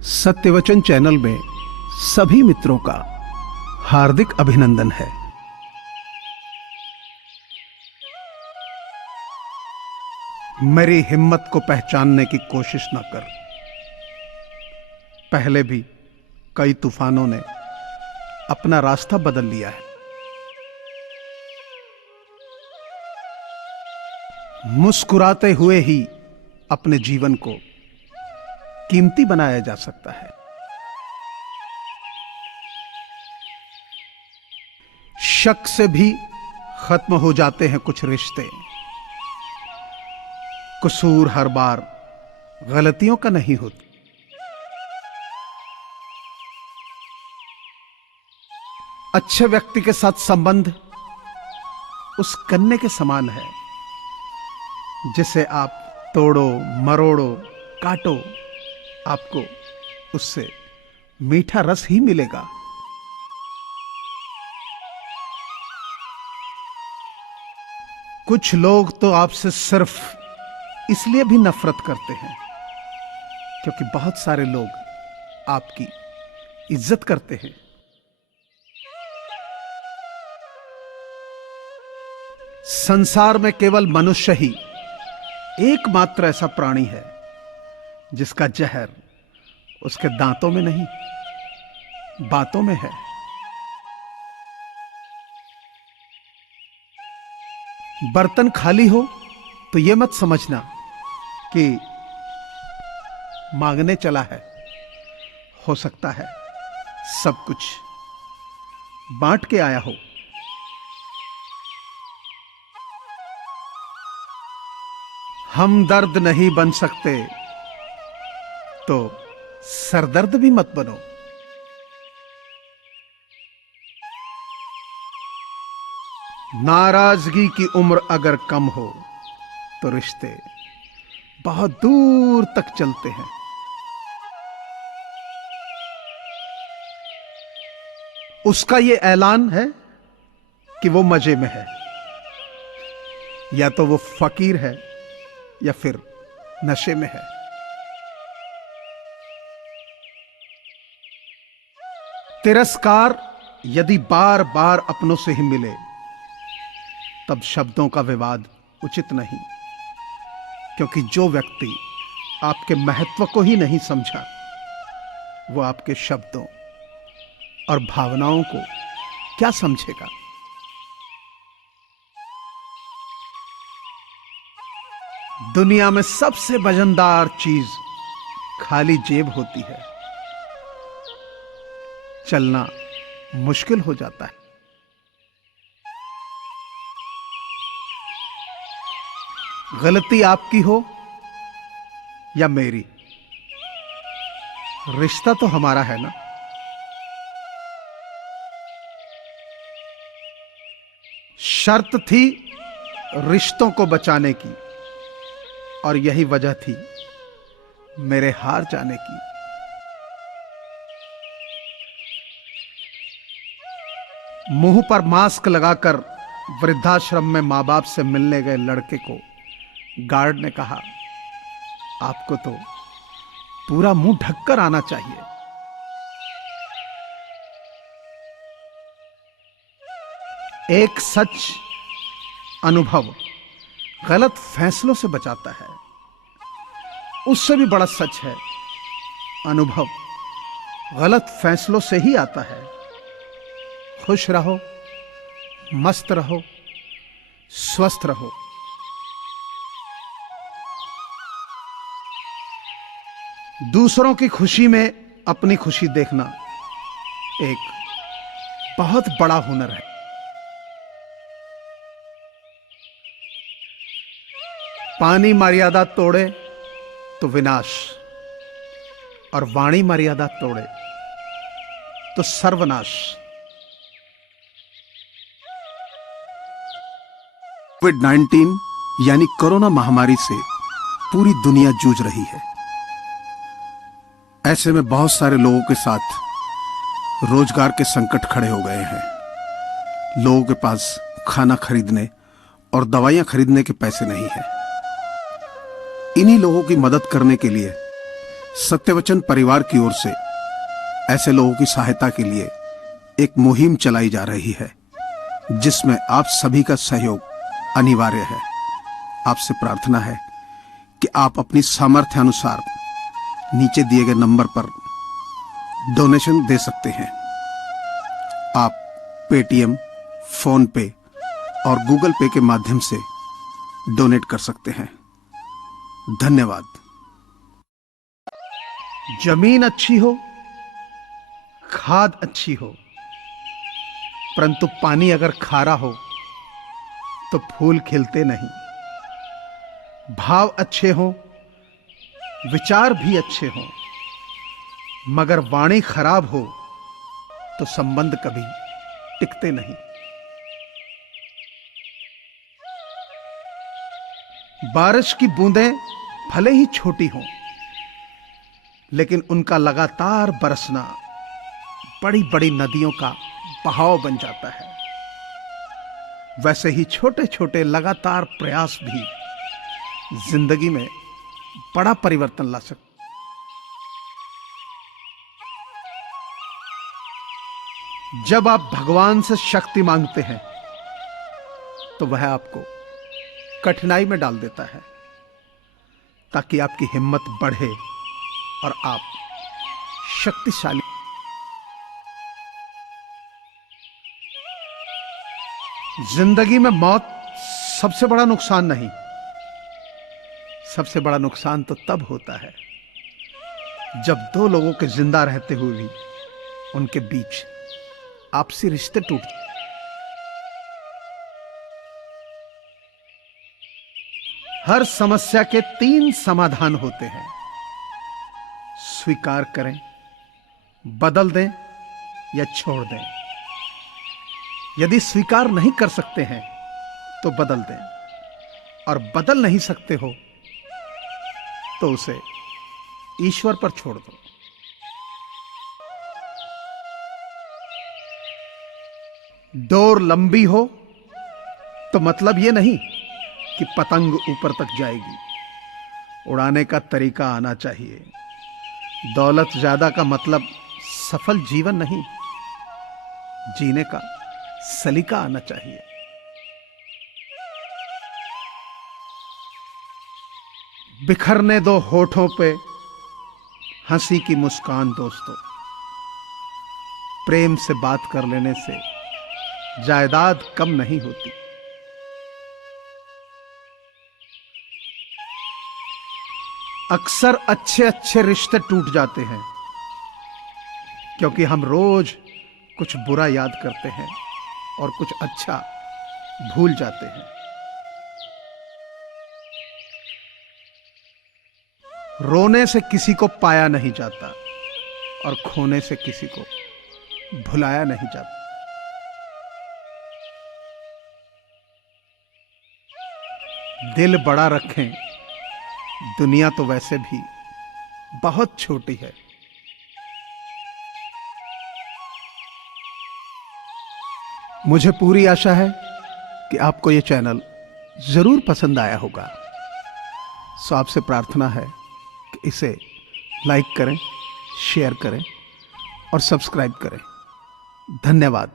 सत्यवचन channel में सभी मित्रों का हार्दिक अभिनंदन है। मेरी हिम्मत को पहचानने की कोशिश न कर। पहले भी कई तूफानों ने अपना रास्ता बदल लिया है। मुस्कुराते हुए ही अपने जीवन को कीमती बनाया जा सकता है। शक से भी खत्म हो जाते हैं कुछ रिश्ते। कसूर हर बार गलतियों का नहीं होता। अच्छे व्यक्ति के साथ संबंध उस कन्ने के समान है जिसे आप तोड़ो, मरोड़ो, काटो, आपको उससे मीठा रस ही मिलेगा। कुछ लोग तो आपसे सिर्फ इसलिए भी नफरत करते हैं क्योंकि बहुत सारे लोग आपकी इज्जत करते हैं। संसार में केवल मनुष्य ही एकमात्र ऐसा प्राणी है जिसका जहर उसके दांतों में नहीं, बातों में है। बर्तन खाली हो तो यह मत समझना कि मांगने चला है। हो सकता है सब कुछ बांट के आया हो। हमदर्द नहीं बन सकते तो सरदर्द भी मत बनो। नाराजगी की उम्र अगर कम हो तो रिश्ते बहुत दूर तक चलते हैं। उसका यह ऐलान है कि वो मजे में है, या तो वो फकीर है या फिर नशे में है। तिरस्कार यदि बार बार अपनों से ही मिले तब शब्दों का विवाद उचित नहीं, क्योंकि जो व्यक्ति आपके महत्व को ही नहीं समझा वो आपके शब्दों और भावनाओं को क्या समझेगा। दुनिया में सबसे वजनदार चीज खाली जेब होती है। चलना मुश्किल हो जाता है। गलती आपकी हो या मेरी, रिश्ता तो हमारा है ना। शर्त थी रिश्तों को बचाने की और यही वजह थी मेरे हार जाने की। मुंह पर मास्क लगाकर वृद्धाश्रम में मां बाप से मिलने गए लड़के को गार्ड ने कहा, आपको तो पूरा मुंह ढककर आना चाहिए। एक सच अनुभव गलत फैसलों से बचाता है। उससे भी बड़ा सच है, अनुभव गलत फैसलों से ही आता है। खुश रहो, मस्त रहो, स्वस्थ रहो। दूसरों की खुशी में अपनी खुशी देखना एक बहुत बड़ा हुनर है। पानी मर्यादा तोड़े तो विनाश, और वाणी मर्यादा तोड़े तो सर्वनाश। कोविड-19 यानी कोरोना महामारी से पूरी दुनिया जूझ रही है। ऐसे में बहुत सारे लोगों के साथ रोजगार के संकट खड़े हो गए हैं। लोगों के पास खाना खरीदने और दवाइयां खरीदने के पैसे नहीं हैं। इन्हीं लोगों की मदद करने के लिए सत्यवचन परिवार की ओर से ऐसे लोगों की सहायता के लिए एक मुहिम चलाई जा रही है, जिसमें आप सभी का सहयोग अनिवार्य है। आपसे प्रार्थना है कि आप अपनी सामर्थ्य अनुसार नीचे दिए गए नंबर पर डोनेशन दे सकते हैं। आप पेटीएम, फोन पे और गूगल पे के माध्यम से डोनेट कर सकते हैं। धन्यवाद। जमीन अच्छी हो, खाद अच्छी हो, परंतु पानी अगर खारा हो तो फूल खिलते नहीं। भाव अच्छे हों, विचार भी अच्छे हों, मगर वाणी खराब हो तो संबंध कभी टिकते नहीं। बारिश की बूंदें भले ही छोटी हों, लेकिन उनका लगातार बरसना बड़ी बड़ी नदियों का बहाव बन जाता है। वैसे ही छोटे छोटे लगातार प्रयास भी जिंदगी में बड़ा परिवर्तन ला सकते। जब आप भगवान से शक्ति मांगते हैं तो वह आपको कठिनाई में डाल देता है, ताकि आपकी हिम्मत बढ़े और आप शक्तिशाली। जिंदगी में मौत सबसे बड़ा नुकसान नहीं, सबसे बड़ा नुकसान तो तब होता है जब दो लोगों के जिंदा रहते हुए भी उनके बीच आपसी रिश्ते टूट। हर समस्या के 3 समाधान होते हैं। स्वीकार करें, बदल दें या छोड़ दें। यदि स्वीकार नहीं कर सकते हैं तो बदल दें, और बदल नहीं सकते हो तो उसे ईश्वर पर छोड़ दो। डोर लंबी हो तो मतलब यह नहीं कि पतंग ऊपर तक जाएगी। उड़ाने का तरीका आना चाहिए। दौलत ज्यादा का मतलब सफल जीवन नहीं, जीने का सलीका आना चाहिए। बिखरने दो होठों पे हंसी की मुस्कान दोस्तों। प्रेम से बात कर लेने से जायदाद कम नहीं होती। अक्सर अच्छे अच्छे रिश्ते टूट जाते हैं क्योंकि हम रोज कुछ बुरा याद करते हैं और कुछ अच्छा भूल जाते हैं। रोने से किसी को पाया नहीं जाता और खोने से किसी को भुलाया नहीं जाता। दिल बड़ा रखें, दुनिया तो वैसे भी बहुत छोटी है। मुझे पूरी आशा है कि आपको यह चैनल जरूर पसंद आया होगा। सो आपसे प्रार्थना है कि इसे लाइक करें, शेयर करें और सब्सक्राइब करें। धन्यवाद।